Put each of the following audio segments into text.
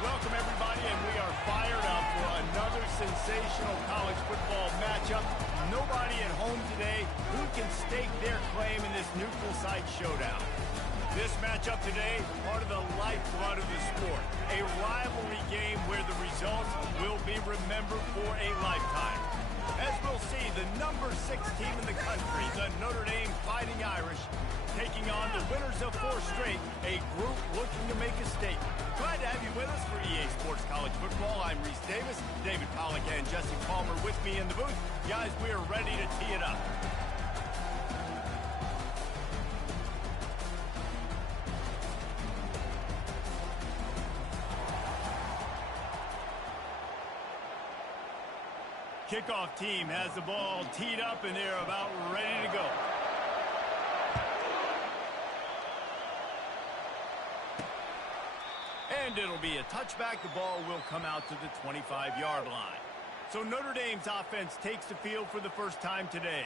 Welcome, everybody, and we are fired up for another sensational college football matchup. Nobody at home today who can stake their claim in this neutral site showdown. This matchup today, part of the lifeblood of the sport. A rivalry game where the results will be remembered for a lifetime. As we'll see, the number 6 team in the country, the Notre Dame Fighting Irish, taking on the winners of 4 straight, a group looking to make a statement. Glad to have you with us for EA Sports College Football. I'm Reese Davis, David Pollack and Jesse Palmer with me in the booth. Guys, we are ready to tee it up. Kickoff team has the ball teed up and they're about ready to go. And it'll be a touchback. The ball will come out to the 25-yard line. So Notre Dame's offense takes the field for the first time today.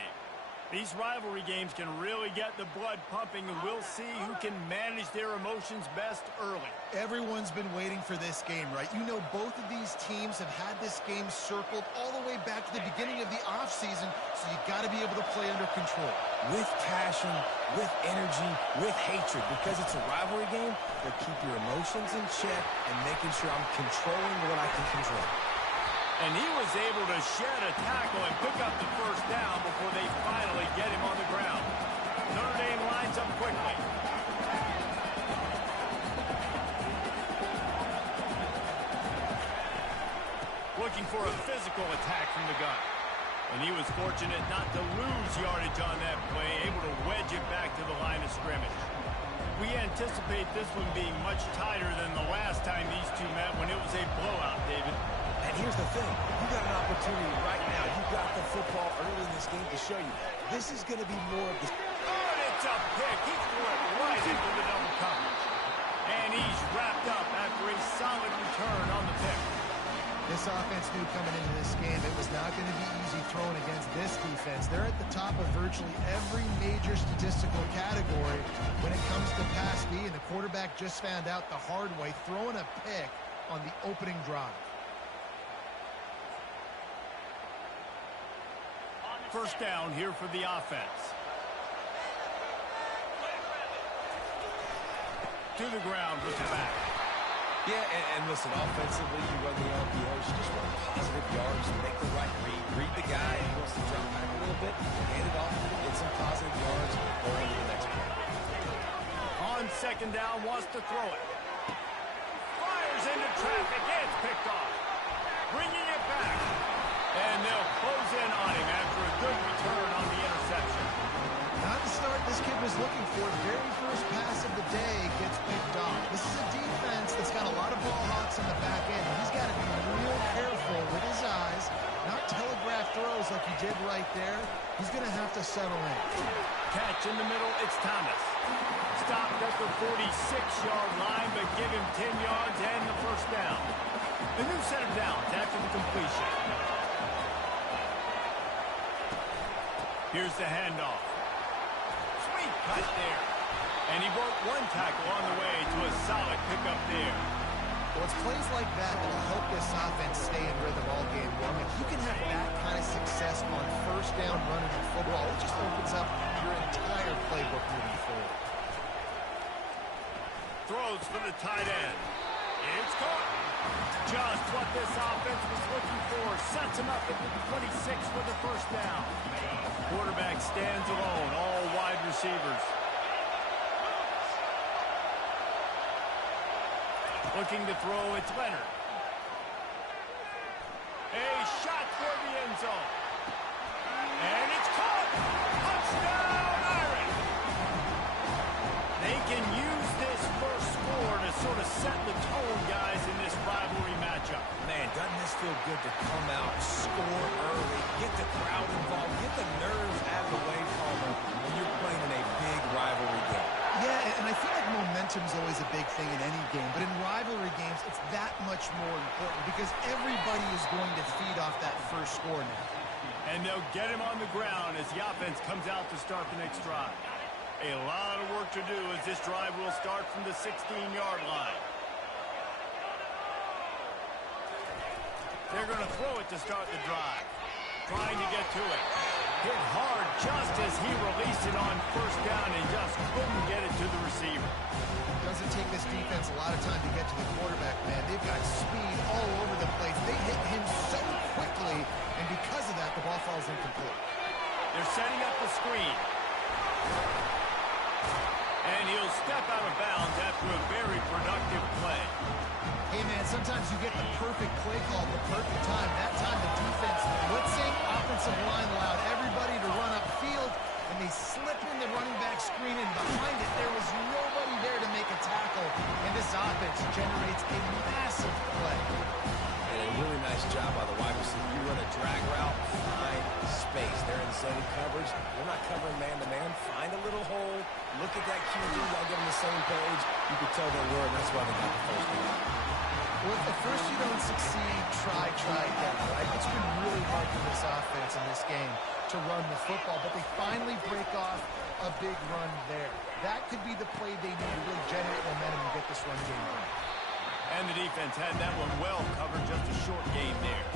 These rivalry games can really get the blood pumping, and we'll see who can manage their emotions best early. Everyone's been waiting for this game, right? You know, both of these teams have had this game circled all the way back to the beginning of the offseason, so you got to be able to play under control. With passion, with energy, with hatred. Because it's a rivalry game, they'll keep your emotions in check and making sure I'm controlling what I can control. And he was able to shed a tackle and pick up the first down before they finally get him on the ground. Notre Dame lines up quickly. Looking for a physical attack from the gun. And he was fortunate not to lose yardage on that play, able to wedge it back to the line of scrimmage. We anticipate this one being much tighter than the last time these two met when it was a blowout, David. And here's the thing. You got an opportunity right now. You got the football early in this game to show you. This is going to be more of the... Oh, and it's a pick. He threw it right into the double coverage. And he's wrapped up after a solid return on the pick. This offense knew coming into this game it was not going to be easy throwing against this defense. They're at the top of virtually every major statistical category when it comes to pass D, and the quarterback just found out the hard way, throwing a pick on the opening drive. First down here for the offense. To the ground with the back. Yeah, and listen, offensively, you run the LPOs, you just run positive yards, make the right read the guy who wants to drop back a little bit, hand it off, get some positive yards, go into the next play. On second down, wants to throw it. Fires into traffic, it's picked off. Bringing it back. And they'll close in on him after a good return on the interception. Not the start this kid was looking for. Very first pass of the day gets picked off. This is a defense that's got a lot of ball hawks in the back end. He's got to be real careful with his eyes, not telegraph throws like he did right there. He's going to have to settle in. Catch in the middle, it's Thomas. Stopped at the 46-yard line, but give him 10 yards and the first down. A new set of downs after the completion. Here's the handoff. Sweet cut there. And he broke one tackle on the way to a solid pickup there. Well, it's plays like that that'll help this offense stay in rhythm all game long. If you can have that kind of success on first down running in football, it just opens up your entire playbook moving forward. Throws for the tight end. It's caught. Just what this offense was looking for. Sets him up at the 26 for the first down. Quarterback stands alone, all wide receivers. Looking to throw, it's Leonard. A shot toward the end zone. And it's caught. Touchdown, Irish. They can use this first score to sort of set the tone, guys, in this rivalry matchup. Man, doesn't this feel good to come out, score early, get the crowd involved, get the nerves out of the way, Palmer, when you're playing in a big rivalry game. Yeah, and I feel like momentum's always a big thing in any game, but in rivalry games, it's that much more important because everybody is going to feed off that first score now. And they'll get him on the ground as the offense comes out to start the next drive. A lot of work to do as this drive will start from the 16-yard line. They're going to throw it to start the drive. Trying to get to it. Hit hard just as he released it on first down and just couldn't get it to the receiver. Doesn't take this defense a lot of time to get to the quarterback, man. They've got speed all over the place. They hit him so quickly, and because of that, the ball falls incomplete. They're setting up the screen. And he'll step out of bounds after a very productive play. Hey, man, sometimes you get the perfect play call at the perfect time. That time the defense blitzing, offensive line allowed everybody to run upfield, and they slip in the running back screen, and behind it there was nobody there to make a tackle, and this offense generates a massive play. And a really nice job by the wide receiver. You run a drag route, find space. They're in zone coverage. They're not covering man-to-man. Find a little hole. Look at that QB. Y'all get on the same page. You can tell they were, and that's why they got the first down. Well, if at first you don't succeed, try again, right? It's been really hard for this offense in this game to run the football, but they finally break off a big run there. That could be the play they need to really generate momentum and get this run game going. And the defense had that one well covered, just a short game there.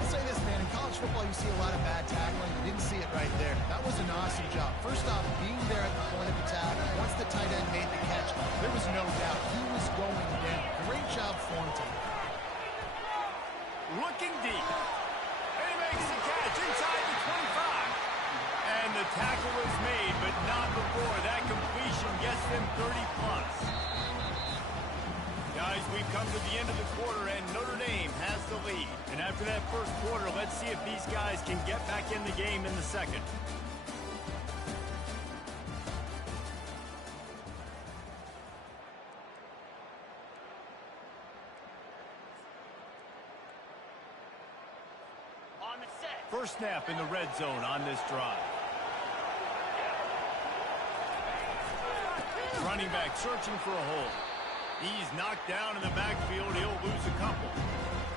I'll say this, man, in college football you see a lot of bad tackling. You didn't see it right there. That was an awesome job. First off, being there at the point of attack, once the tight end made the catch, there was no doubt he was going down. Great job for him today. Looking deep. And he makes the catch inside the 25. And the tackle is made, but not before. That completion gets them 30+. Guys, we've come to the end of the quarter, and Notre Dame has the lead. And after that first quarter, let's see if these guys can get back in the game in the second. First snap in the red zone on this drive. Running back searching for a hole. He's knocked down in the backfield. He'll lose a couple.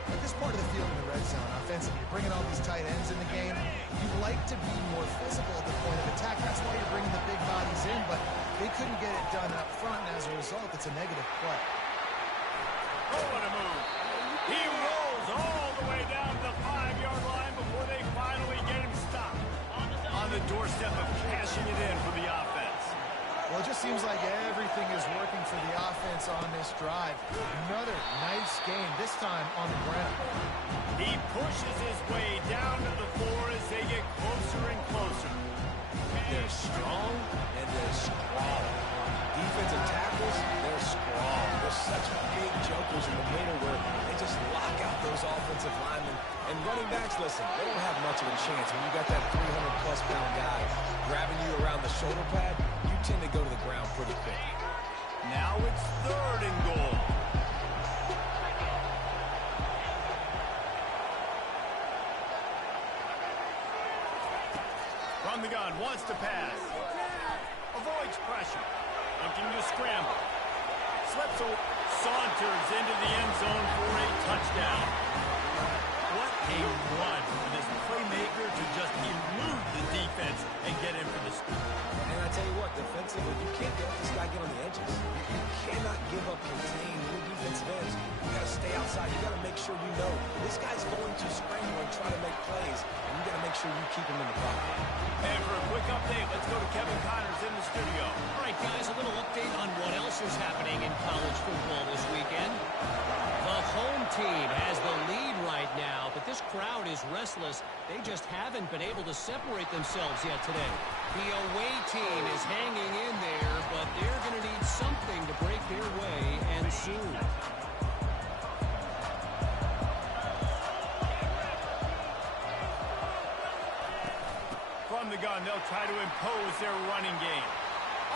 At this part of the field in the red zone, offensively, you're bringing all these tight ends in the game. You'd like to be more physical at the point of attack. That's why you're bringing the big bodies in, but they couldn't get it done up front, and as a result, it's a negative play. Oh, what a move. He rolls all the way down to the 5-yard line before they finally get him stopped. On the doorstep of cashing it in for the offense. Well, it just seems like everything is working for the offense on this drive. Another nice game, this time on the ground. He pushes his way down to the floor as they get closer and closer. They're strong and they're strong. Defensive tackles, they're strong. They're such big jokers in the middle where they just lock out those offensive linemen. And running backs, listen, they don't have much of a chance. When you got that 300-plus pound guy grabbing you around the shoulder pad, you tend to go to the ground pretty quick. Now it's 3rd and goal. From the gun, wants to pass. Avoids pressure. Looking to scramble. Slips or saunters into the end zone for a touchdown. What a run for this playmaker to just elude the defense and get in for the score. And I tell you what, defensively, you can't let this guy get on the edges. You cannot give up contain your defensive ends. You got to stay outside. You got to make sure you know this guy's going to scramble and try to make plays, and you got to make sure you keep him in the pocket. And for a quick update, let's go to Kevin Connors in the studio. All right, guys, a little update on what else is happening in college football this weekend. The home team has the lead right now, but this crowd is restless. They just haven't been able to separate themselves yet today. The away team is hanging in there, but they're going to need something to break their way, and soon. From the gun, they'll try to impose their running game.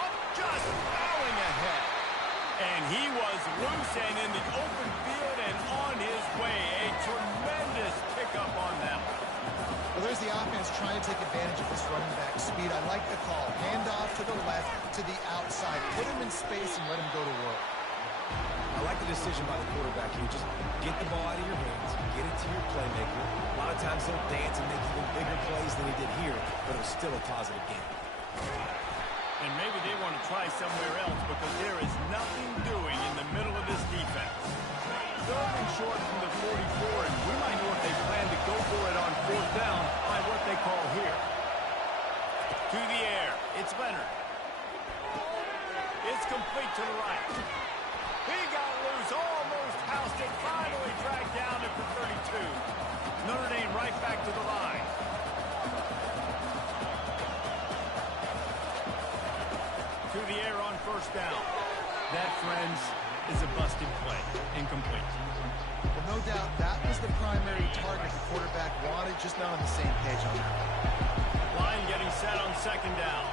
Up just plowing ahead. And he was loose and in the open field and on his way. A tremendous pickup on them. Well, there's the offense trying to take advantage of this running back speed. I like the call. Hand off to the left, to the outside. Put him in space and let him go to work. I like the decision by the quarterback here. Just get the ball out of your hands, get it to your playmaker. A lot of times he'll dance and make even bigger plays than he did here, but it was still a positive game. And maybe they want to try somewhere else because there is nothing doing in the middle of this defense. third and short from the 44, and we might know if they plan to go for it on fourth down by what they call here. To the air, it's Leonard. It's complete to the right. He got loose, almost housed it, finally dragged down at the 32. Notre Dame right back to the line. To the air on first down. That, friends, is a busted play. Incomplete. Well, no doubt that was the primary target the quarterback wanted, just not on the same page on that. Line getting set on second down.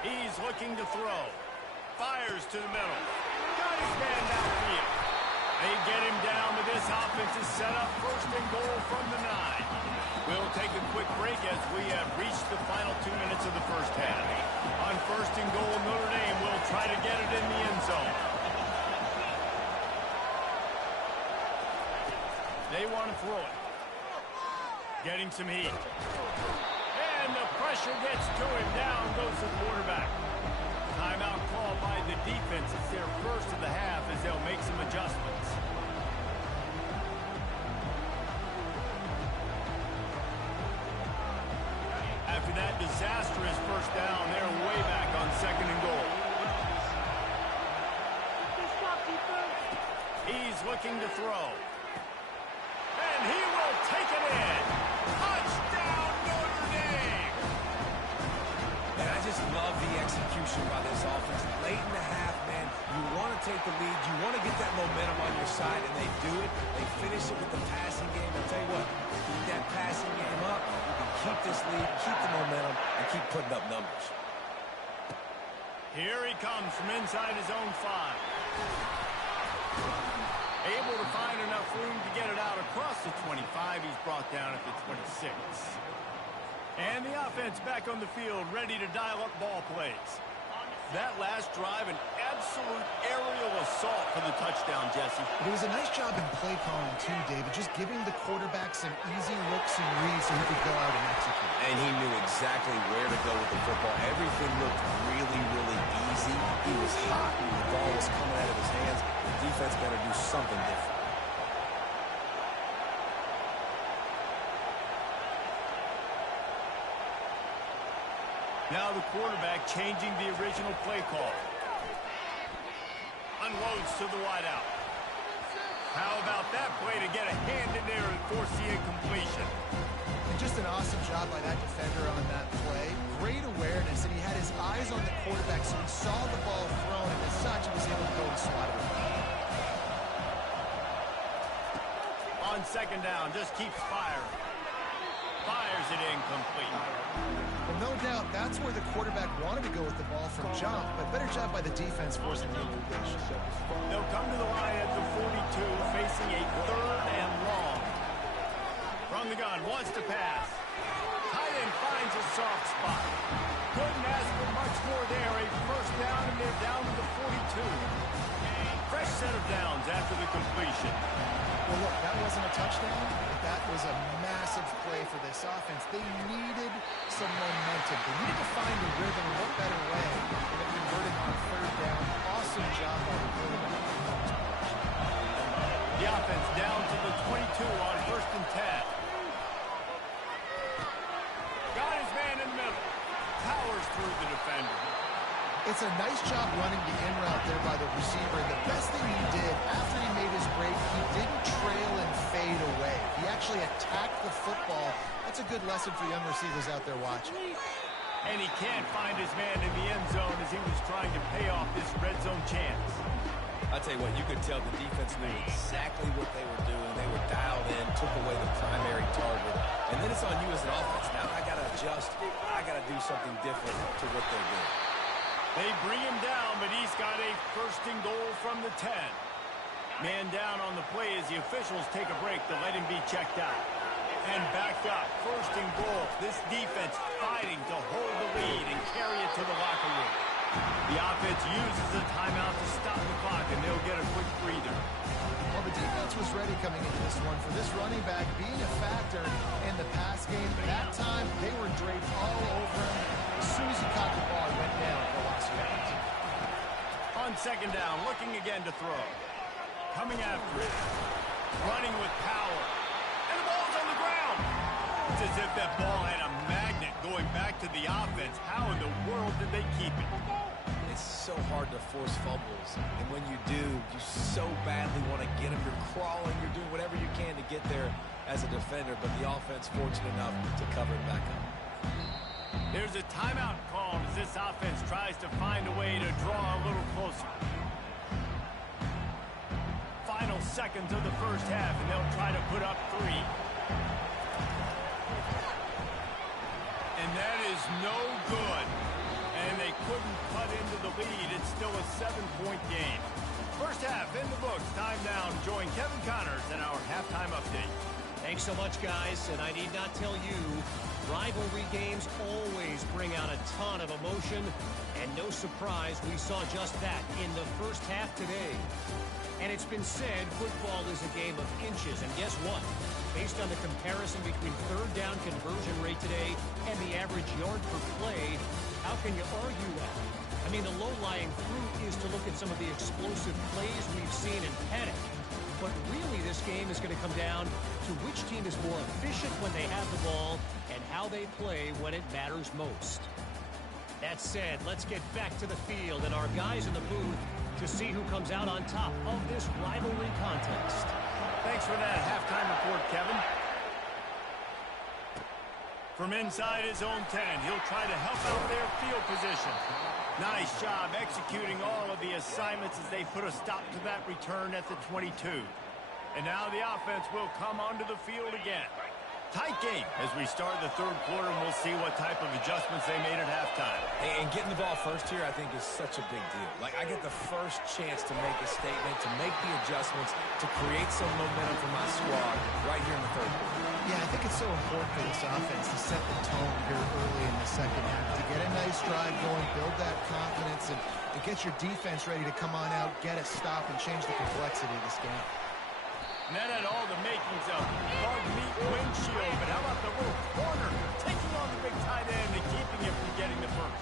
He's looking to throw. Fires to the middle. Got his man downfield. They get him down, but this offense is set up first and goal from the 9. We'll take a quick break as we have reached the final 2 minutes of the first half. On first and goal, Notre Dame will try to get it in the end zone. They want to throw it. Getting some heat. And the pressure gets to him. Down goes the quarterback. Timeout called by the defense. It's their first of the half as they'll make some adjustments. After that disastrous first down, they're way back on second and goal. He's looking to throw. And he will take it in. Touchdown, Notre Dame! And I just love the execution by this offense. Late in the half, man, you want to take the lead. You want to get that momentum on your side, and they do it. They finish it with the passing game. I'll tell you what, keep that passing game up. You can keep this lead, keep the momentum, and keep putting up numbers. Here he comes from inside his own 5. Able to find enough room to get it out across the 25. He's brought down at the 26. And the offense back on the field, ready to dial up ball plays. That last drive, an absolute aerial assault for the touchdown, Jesse. It was a nice job in play calling, too, David, just giving the quarterback some easy looks and reads so he could go out and execute. And he knew exactly where to go with the football. Everything looked really, really easy. He was hot. The ball was coming out of his hands. The defense got to do something different. Now the quarterback changing the original play call. Unloads to the wideout. How about that play to get a hand in there and force the incompletion? And just an awesome job by that defender on that play. Great awareness, and he had his eyes on the quarterback, so he saw the ball thrown, and as such, he was able to go and swat it away. On second down, just keeps firing. Fires it incomplete. Well, no doubt that's where the quarterback wanted to go with the ball from jump, but better job by the defense forcing the incompletion. They'll come to the line at the 42, facing a third and long. From the gun, wants to pass. Tight end finds a soft spot. Couldn't ask for much more there. A first down, and they're down to the 42. Fresh set of downs after the completion. Well, look, that wasn't a touchdown, but that was a massive play for this offense. They needed some momentum. They needed to find a rhythm. What better way than converting on third down? Awesome job by the quarterback. The offense down to the 22 on first and 10. Got his man in the middle. Powers through the defender. It's a nice job running the in route there by the receiver. And the best thing he did after he made his break, he didn't trail and fade away. He actually attacked the football. That's a good lesson for young receivers out there watching. And he can't find his man in the end zone as he was trying to pay off this red zone chance. I'll tell you what, you could tell the defense knew exactly what they were doing. They were dialed in, took away the primary target. And then it's on you as an offense. Now I got to adjust. I got to do something different to what they're doing. They bring him down, but he's got a first and goal from the 10. Man down on the play as the officials take a break to let him be checked out. And back up, first and goal. This defense fighting to hold the lead and carry it to the locker room. The offense uses a timeout to stop the clock, and they'll get a quick breather. Well, the defense was ready coming into this one for this running back being a factor in the pass game. That time, they were draped all over him. As soon as he caught the ball, he went down for loss of yards. On second down, looking again to throw. coming after it. Running with power. And the ball's on the ground. It's as if that ball had a magnet going back to the offense. How in the world did they keep it? It's so hard to force fumbles, and when you do, you so badly want to get them. You're crawling, you're doing whatever you can to get there as a defender, but the offense fortunate enough to cover it back up. There's a timeout called as this offense tries to find a way to draw a little closer. Final seconds of the first half, and they'll try to put up 3. And that is no good. And they couldn't cut into the lead. It's still a 7-point game. First half in the books. Time down. Join Kevin Connors in our halftime update. Thanks so much, guys. And I need not tell you, rivalry games always bring out a ton of emotion. And no surprise, we saw just that in the first half today. And it's been said football is a game of inches. And guess what? Based on the comparison between third down conversion rate today and the average yard per play, how can you argue that? I mean, the low-lying fruit is to look at some of the explosive plays we've seen in panic. But really, this game is going to come down to which team is more efficient when they have the ball and how they play when it matters most. That said, let's get back to the field and our guys in the booth to see who comes out on top of this rivalry contest. Thanks for that halftime report, Kevin. From inside his own 10, he'll try to help out their field position. Nice job executing all of the assignments as they put a stop to that return at the 22. And now the offense will come onto the field again. Tight game as we start the third quarter, and we'll see what type of adjustments they made at halftime. And getting the ball first here, I think, is such a big deal. Like, I get the first chance to make a statement, to make the adjustments, to create some momentum for my squad right here in the third quarter. Yeah, I think it's so important for this offense to set the tone here early in the second half, to get a nice drive going, build that confidence, and to get your defense ready to come on out, get a stop, and change the complexity of this game. And that had all the makings of hard meat windshield, but how about the little corner taking on the big tight end and keeping him from getting the first?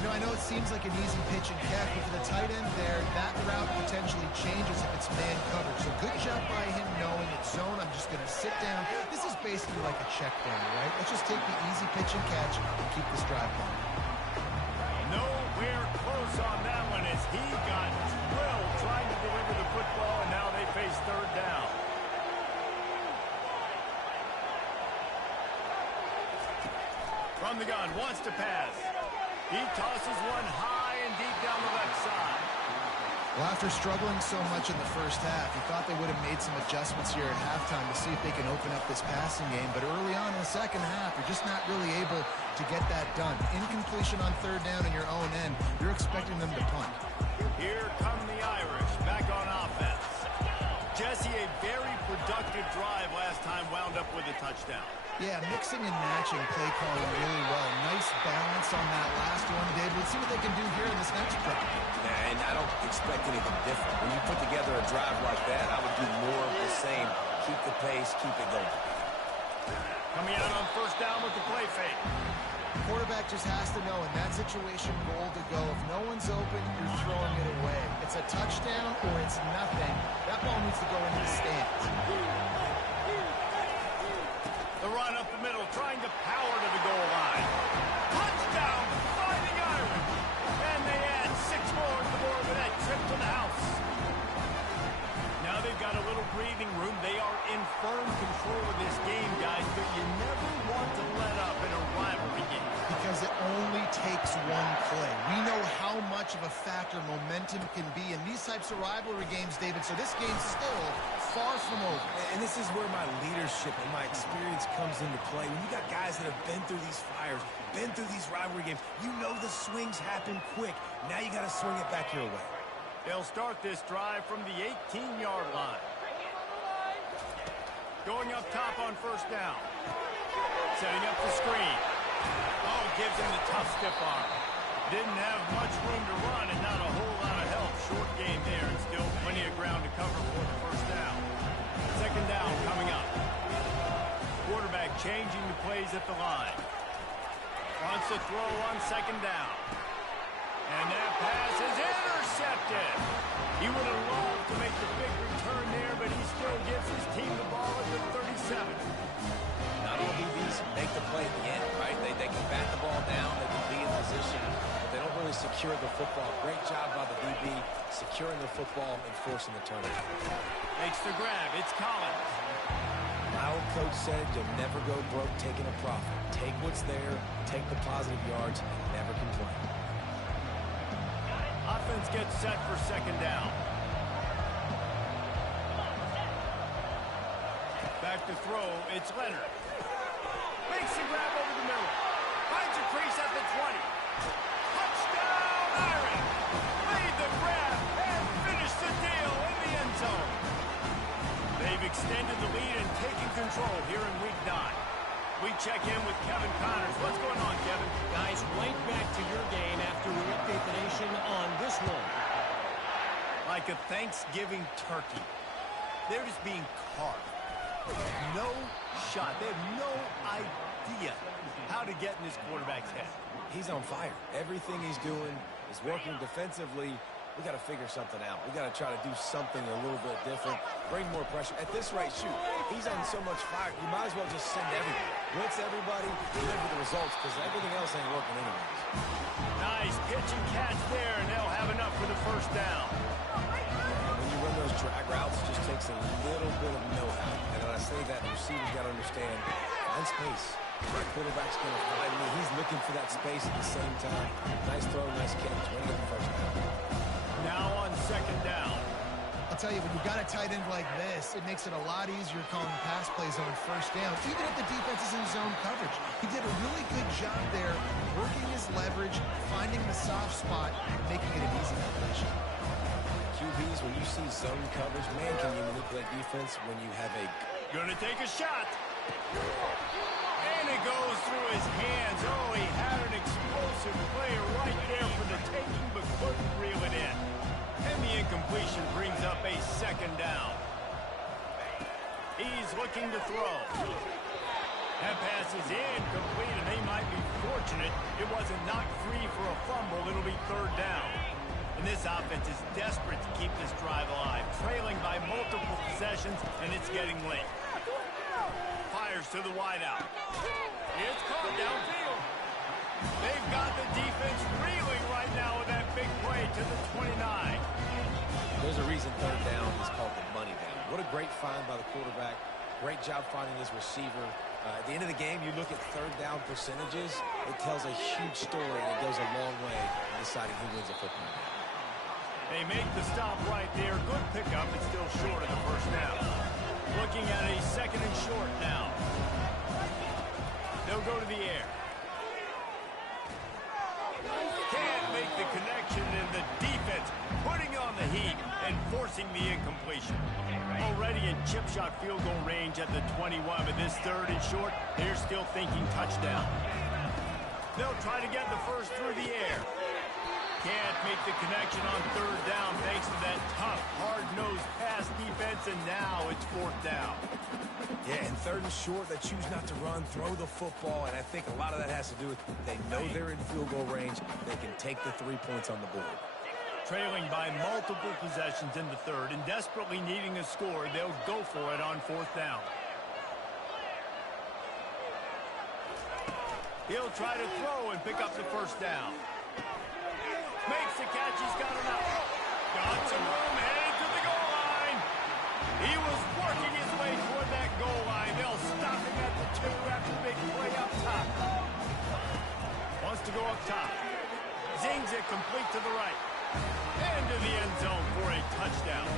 You know, I know it seems like an easy pitch and catch, but for the tight end there, that route potentially changes if it's man covered. So good job by him knowing it's zone. I'm just going to sit down. This is basically like a check down, right? Let's just take the easy pitch and catch and keep this drive going. Nowhere close on that one as he got drilled trying to deliver the football, and now they face third down. From the gun, wants to pass. He tosses one high and deep down the left side. Well, after struggling so much in the first half, you thought they would have made some adjustments here at halftime to see if they can open up this passing game. But early on in the second half, you're just not really able to get that done. Incompletion on third down in your own end, you're expecting them to punt. Here come the Irish back on offense. Jesse, a very productive drive last time, wound up with a touchdown. Yeah, mixing and matching play calling really well. Nice balance on that last one, David. Let's see what they can do here in this next drive. Yeah, and I don't expect anything different. When you put together a drive like that, I would do more of the same. Keep the pace, keep it going. Coming out on first down with the play fake. The quarterback just has to know in that situation, goal to go. If no one's open, you're throwing it away. It's a touchdown or it's nothing. That ball needs to go into the stands. The run up the middle, trying to power to the goal line. Touchdown, Fighting Irish. And they add 6 more to the board with that trip to the house. Now they've got a little breathing room. They are in firm control of this game, guys, but you never want to let up in a rivalry game. Because it only takes one play. We know how much of a factor momentum can be in these types of rivalry games, David, so this game's still far from over. And this is where my leadership and my experience comes into play. When you got guys that have been through these fires, been through these rivalry games, you know the swings happen quick. Now you got to swing it back your way. They'll start this drive from the 18-yard line. Going up top on first down. Setting up the screen. Oh, gives him the tough stiff arm. Didn't have much room to run and not a whole lot of help. Short game there and still plenty of ground to cover for the first down. Second down coming up. Quarterback changing the plays at the line. Wants to throw on second down. And that pass is intercepted. He would have loved to make the big return there, but he still gives his team the ball at the 37. Not all DBs make the play at the end, right? They can bat the ball down, they can be in position, but they don't really secure the football. Great job by the DB securing the football and forcing the turnover. Makes the grab. It's Collins. My old coach said you'll never go broke taking a profit. Take what's there, take the positive yards, and never complain. Offense gets set for second down. Back to throw. It's Leonard. Makes the grab over the middle. Finds a crease at the 20. Touchdown, Irish. Made the grab and finished the deal in the end zone. They've extended the lead and taken control here in Week 9. We check in with Kevin Connors. What's going on, Kevin? Guys, right back to your game after we update the nation on this one. Like a Thanksgiving turkey. They're just being carved. No shot. They have no idea how to get in this quarterback's head. He's on fire. Everything he's doing is working defensively. We got to figure something out. We got to try to do something a little bit different. Bring more pressure. At this rate, shoot, he's on so much fire. You might as well just send everybody. Blitz everybody, deliver the results, because everything else ain't working anyways. Nice pitch and catch there, and they'll have enough for the first down. When you run those drag routes, it just takes a little bit of know-how. And when I say that, the receiver's got to understand, find space. My quarterback's going to find me. He's looking for that space at the same time. Nice throw, nice catch. Way to get the first down. Now on second down. I'll tell you, when you've got a tight end like this, it makes it a lot easier calling pass plays on first down, even if the defense is in zone coverage. He did a really good job there, working his leverage, finding the soft spot, and making it an easy operation. QBs, when you see zone coverage, man, can you manipulate defense when you have a... Gonna take a shot. And it goes through his hands. Oh, he had an explosive player right there for the taking, but couldn't reel it in. And the incompletion brings up a second down. He's looking to throw. That pass is incomplete, and they might be fortunate it wasn't knocked free for a fumble. It'll be third down. And this offense is desperate to keep this drive alive, trailing by multiple possessions, and it's getting late. Fires to the wideout. It's caught downfield. They've got the defense reeling right now with that big play to the 29. There's a reason third down is called the money down. What a great find by the quarterback. Great job finding his receiver. At the end of the game, you look at third down percentages. It tells a huge story, and it goes a long way in deciding who wins a football game. They make the stop right there. Good pickup. It's still short of the first down. Looking at a second and short now. They'll go to the air. Can't make the connection, and the defense putting on the heat and forcing the incompletion. Already in chip shot field goal range at the 21, but this third and short, they're still thinking touchdown. They'll try to get the first through the air. Can't make the connection on third down thanks to that tough, hard-nosed pass defense, and now it's fourth down. Yeah, and third and short, they choose not to run, throw the football, and I think a lot of that has to do with they know they're in field goal range. They can take the 3 points on the board. Trailing by multiple possessions in the third and desperately needing a score, they'll go for it on fourth down. He'll try to throw and pick up the first down. Makes the catch. He's got enough. Got some room, heading to the goal line. He was working his way toward that goal line. They'll stop him at the 2 after big play up top. Wants to go up top. Zings it complete to the right. Into the end zone for a touchdown.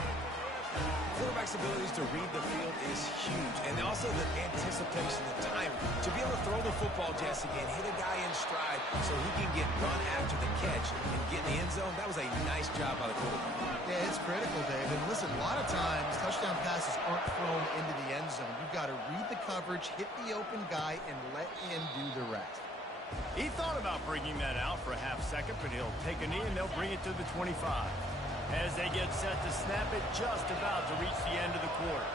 Quarterback's abilities to read the field is huge. And also the anticipation, the timing. To be able to throw the football, Jesse, and hit a guy in stride so he can get run after the catch and get in the end zone, that was a nice job by the quarterback. Yeah, it's critical, Dave. And listen, a lot of times, touchdown passes aren't thrown into the end zone. You've got to read the coverage, hit the open guy, and let him do the rest. He thought about bringing that out for a half second, but he'll take a knee and they'll bring it to the 25. As they get set to snap it, just about to reach the end of the quarter.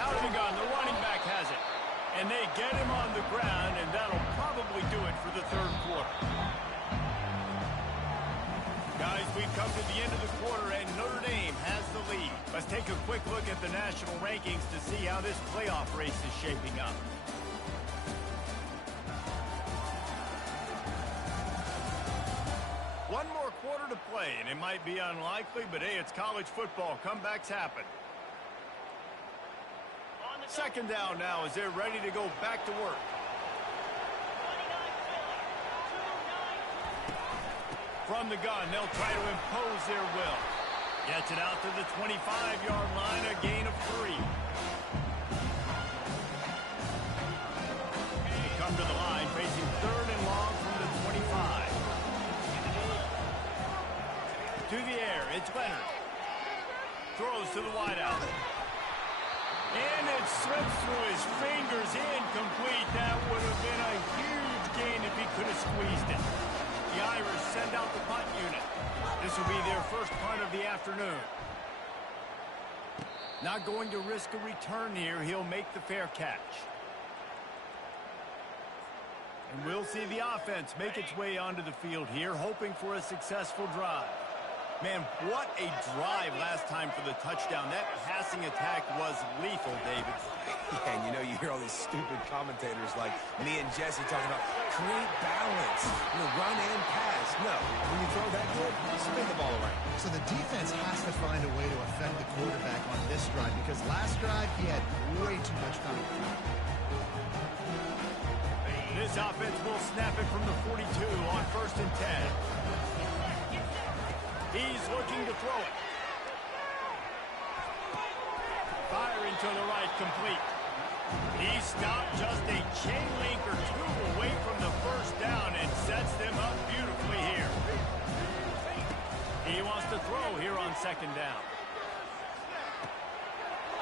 Out of the gun, the running back has it. And they get him on the ground, and that'll probably do it for the third quarter. Guys, we've come to the end of the quarter, and Notre Dame has the lead. Let's take a quick look at the national rankings to see how this playoff race is shaping up. One more quarter to play, and it might be unlikely, but hey, it's college football. Comebacks happen. Second down now as they're ready to go back to work. From the gun, they'll try to impose their will. Gets it out to the 25-yard line, a gain of 3. They come to the line, facing third and long from the 25. To the air, it's Leonard. Throws to the wideout. And it slips through his fingers, incomplete. That would have been a huge gain if he could have squeezed it. The Irish send out the punt unit. This will be their first punt of the afternoon. Not going to risk a return here. He'll make the fair catch. And we'll see the offense make its way onto the field here, hoping for a successful drive. Man, what a drive last time for the touchdown. That passing attack was lethal, David. Yeah, and you know, you hear all these stupid commentators like me and Jesse talking about create balance, run and pass. No, when you throw that good, spin the ball around. So the defense has to find a way to affect the quarterback on this drive because last drive he had way too much time. This offense will snap it from the 42 on 1st and 10. He's looking to throw it. Firing to the right, complete. He stopped just a chain link or two away from the first down and sets them up beautifully here. He wants to throw here on 2nd down.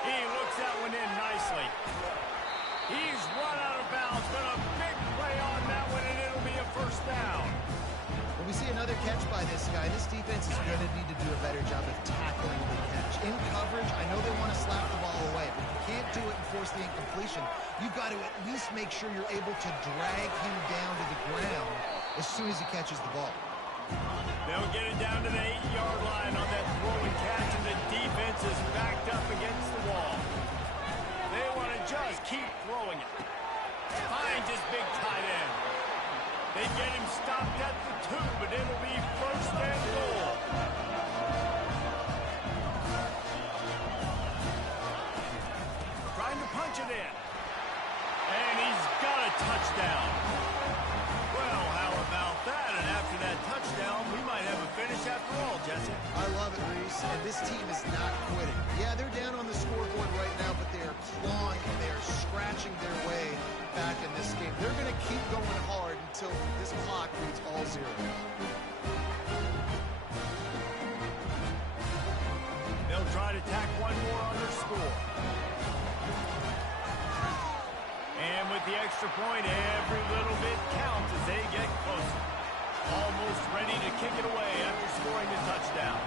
He looks that one in nicely. He's run out of bounds, but a big play on that one, and it'll be a 1st down. When we see another catch by this guy, this defense is going to need to do a better job of tackling the catch. In coverage, I know they want to slap the ball away, but if you can't do it and force the incompletion, you've got to at least make sure you're able to drag him down to the ground as soon as he catches the ball. They'll get it down to the 8-yard line on that throw and catch, and the defense is backed up against the wall. They want to just keep throwing it. Finds his big tight end. They get him stopped at the 2, but it'll be 1st and goal. Trying to punch it in. And he's got a touchdown. Well, how about that? And after that touchdown, we might have a finish after all, Jesse. I love it, Reese. And this team is not quitting. Yeah, they're down on the scoreboard right now, but they are clawing and they are scratching their way back in this game. They're going to keep going hard until this clock reads all zeros. They'll try to tack one more on their score. And with the extra point, every little bit counts as they get closer. Almost ready to kick it away after scoring the touchdown.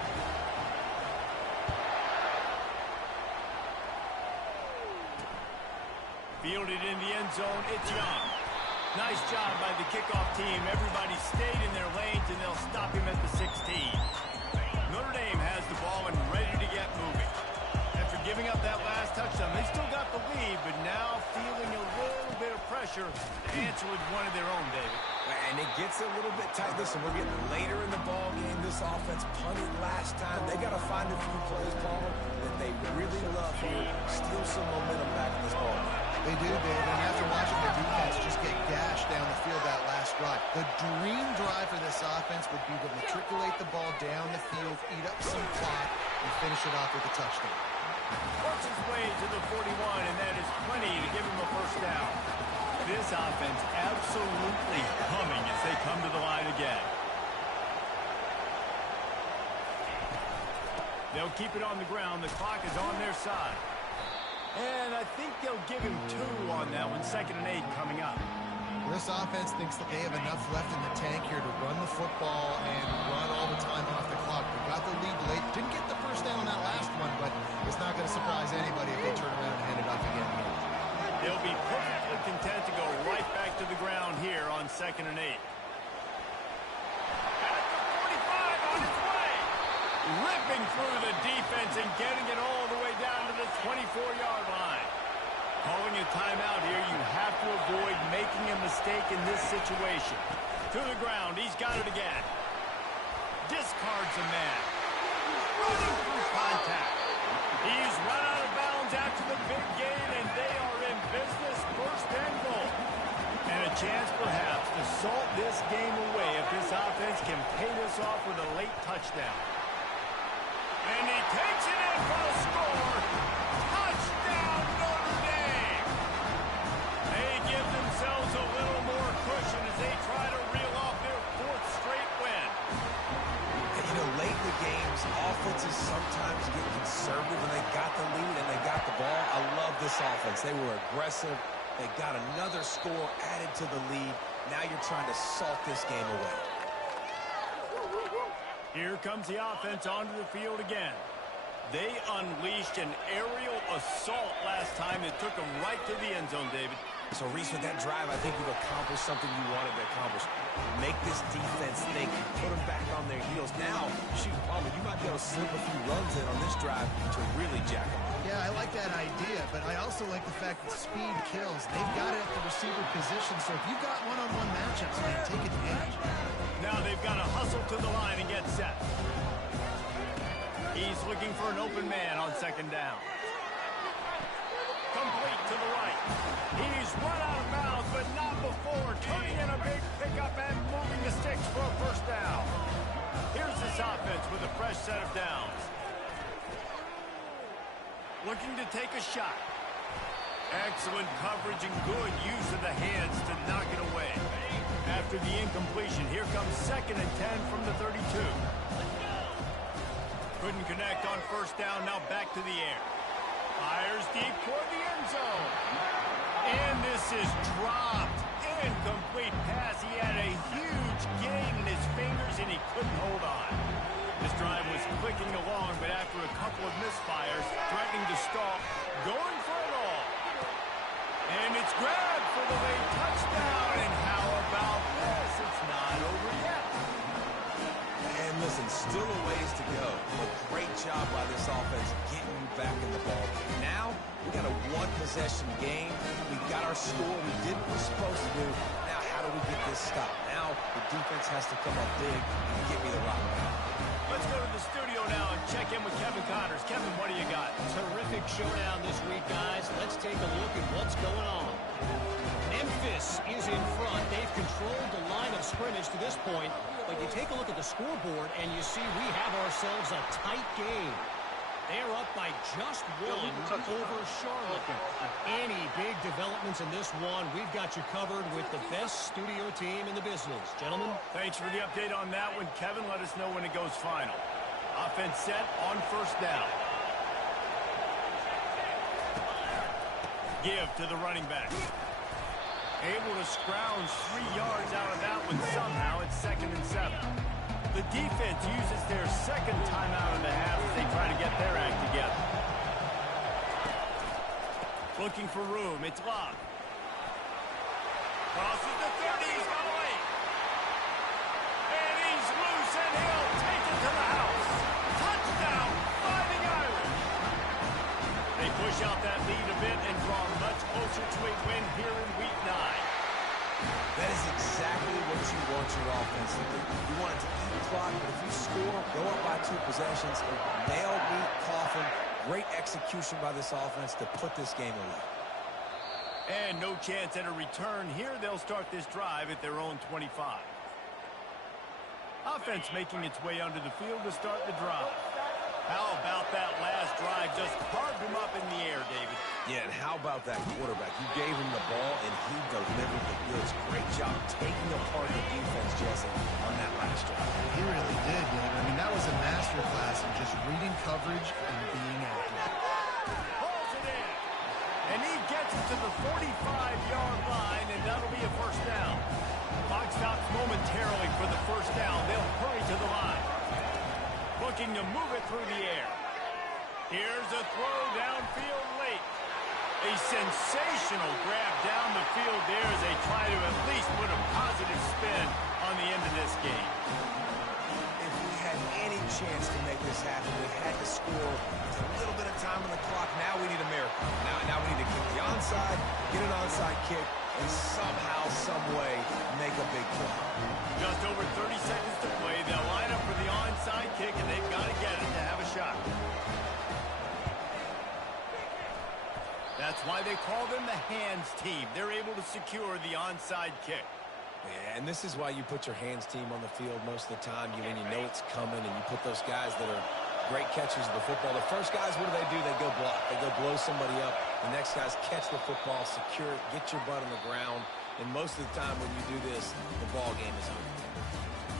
Fielded in the end zone, it's Young. Nice job by the kickoff team. Everybody stayed in their lanes, and they'll stop him at the 16. Notre Dame has the ball and ready to get moving. After giving up that last touchdown, they still got the lead, but now feeling a little bit of pressure to answer with one of their own, David. And it gets a little bit tight. Listen, we're getting later in the ball game. This offense punted last time. They got to find a few plays, Paul, that they really love here. Steal some momentum back in this ball game. They do, David, and after watching the defense just get gashed down the field that last drive, the dream drive for this offense would be to matriculate the ball down the field, eat up some clock, and finish it off with a touchdown. Works his way to the 41, and that is plenty to give him a 1st down. This offense absolutely humming as they come to the line again. They'll keep it on the ground. The clock is on their side. And I think they'll give him 2 on that one. 2nd and 8 coming up. This offense thinks that they have enough left in the tank here to run the football and run all the time off the clock. They got the lead late. Didn't get the 1st down on that last one, but it's not going to surprise anybody if they turn around and hand it off again. They'll be perfectly 2nd and 8. At the 45 on his way. Ripping through the defense and getting it all the way down to the 24-yard line. Calling a timeout here, you have to avoid making a mistake in this situation. To the ground, he's got it again. Discards a man. Running through contact. He's run out of bounds after the big gain, and they are in business, 1st and goal. And a chance, perhaps, to salt this game away if this offense can pay this off with a late touchdown. And he takes it in for the score. Touchdown, Notre Dame! They give themselves a little more cushion as they try to reel off their 4th straight win. And, you know, late in the games, offenses sometimes get conservative when they got the lead and they got the ball. I love this offense. They were aggressive. They got another score added to the lead. Now you're trying to salt this game away. Here comes the offense onto the field again. They unleashed an aerial assault last time that took them right to the end zone, David. So, Reese, with that drive, I think you've accomplished something you wanted to accomplish. Make this defense think. Put them back on their heels. Now, shoot, Palmer, you might be able to slip a few runs in on this drive to really jack them. Yeah, I like that idea, but I also like the fact that speed kills. They've got it at the receiver position, so if you've got one-on-one matchups, man, take advantage. Now they've got to hustle to the line and get set. He's looking for an open man on 2nd down. Complete to the right. He's run out of bounds, but not before turning in a big pickup and moving the sticks for a 1st down. Here's this offense with a fresh set of downs. Looking to take a shot. Excellent coverage and good use of the hands to knock it away. After the incompletion, here comes 2nd and 10 from the 32. Couldn't connect on 1st down, now back to the air. Fires deep toward the end zone. And this is dropped. Incomplete pass. He had a huge gain in his fingers, and he couldn't hold on. This drive was clicking along, but after a couple of misfires, threatening to stall, going for it all. And it's grabbed for the late touchdown. And how about this? It's not over yet. And listen, still a ways to go. But great job by this offense getting you back in the ball game. Now, we got a 1-possession game. We got our score. We did what we're supposed to do. Now, how do we get this stopped? Now, the defense has to come up big and get me the rock back. Let's go to the studio now and check in with Kevin Connors. Kevin, what do you got? Terrific showdown this week, guys. Let's take a look at what's going on. Memphis is in front. They've controlled the line of scrimmage to this point, but you take a look at the scoreboard and you see we have ourselves a tight game. They're up by just 1 over Charlotte. Any big developments in this one, we've got you covered with the best studio team in the business. Gentlemen? Thanks for the update on that one. Kevin, let us know when it goes final. Offense set on 1st down. Give to the running back. Able to scrounge 3 yards out of that one somehow. It's 2nd and 7. The defense uses their 2nd timeout in the half as they try to get their act together. Looking for room. It's Locke. Crosses the 30. He's got away. And he's loose, and he'll take it to the house. Touchdown, Fighting Irish. They push out that lead a bit and draw much closer to a win here in Week 9. That is exactly what you want your offense to do. You want it to eat clock, but if you score, go up by 2 possessions, nail, meet, coffin. Great execution by this offense to put this game away. And no chance at a return here. They'll start this drive at their own 25. Offense making its way onto the field to start the drive. How about that last drive? Just carved him up in the air, David. Yeah, and how about that quarterback? You gave him the ball, and he delivered the goods. Great job taking apart the defense, Jesse, on that last drive. He really did, man. I mean, that was a masterclass in just reading coverage and being accurate. Pulls it in. And he gets it to the 45-yard line, and that'll be a 1st down. Clock stops momentarily for the 1st down. They'll hurry to the line. Looking to move it through the air. Here's a throw downfield late. A sensational grab down the field there as they try to at least put a positive spin on the end of this game. If we had any chance to make this happen, we had to score. There's a little bit of time on the clock. Now we need a miracle. Now we need to kick the onside, get an onside kick, and somehow, some way, make a big play. Just over 30 seconds to play. They'll line up for the onside kick, and they've got to get it to have a shot. That's why they call them the hands team. They're able to secure the onside kick. Yeah, and this is why you put your hands team on the field most of the time. When you know it's coming, and you put those guys that are great catchers of the football. The first guys, what do? They go block. They go blow somebody up. The next guys catch the football, secure it, get your butt on the ground. And most of the time when you do this, the ball game is over.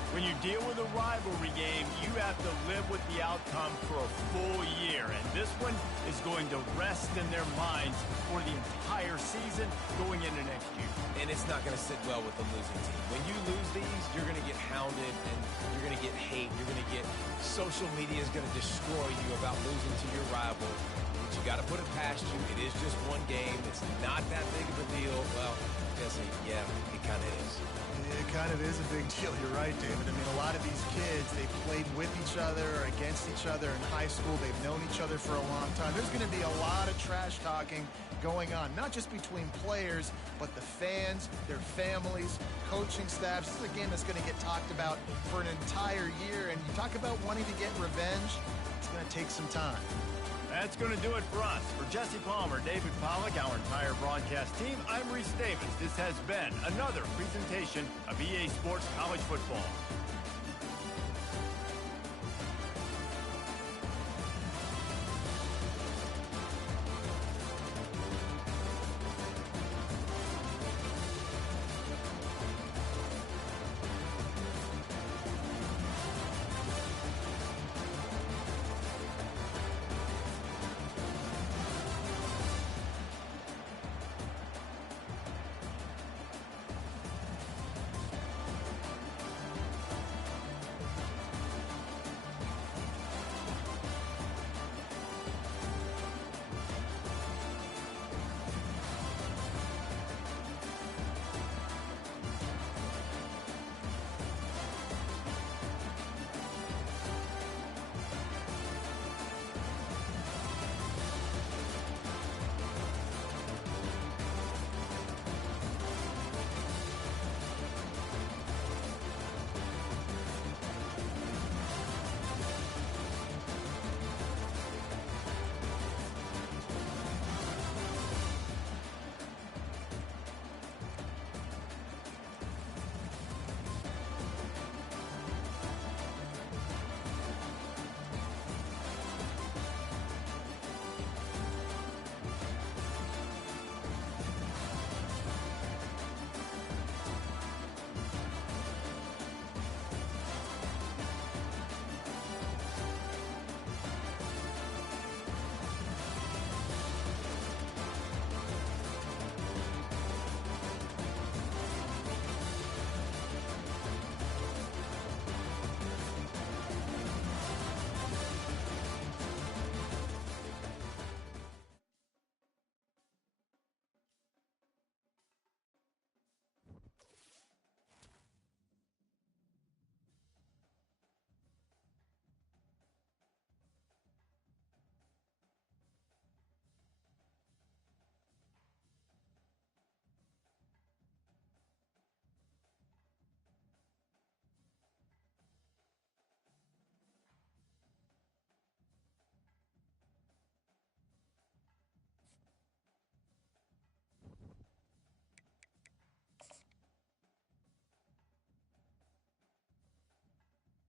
When you deal with a rivalry game, you have to live with the outcome for a full year. And this one is going to rest in their minds for the entire season going into next year. And it's not going to sit well with the losing team. When you lose these, you're going to get hounded and you're going to get hate. You're going to get social media is going to destroy you about losing to your rival. But you got to put it past you. It is just one game. It's not that big of a deal. Well, Jesse, yeah, it kind of is. It kind of is a big deal. You're right, David. I mean, a lot of these kids, they played with each other or against each other in high school. They've known each other for a long time. There's going to be a lot of trash talking going on, not just between players, but the fans, their families, coaching staffs. This is a game that's going to get talked about for an entire year. And you talk about wanting to get revenge, it's going to take some time. That's going to do it for us. For Jesse Palmer, David Pollack, our entire broadcast team, I'm Reese Davis. This has been another presentation of EA Sports College Football.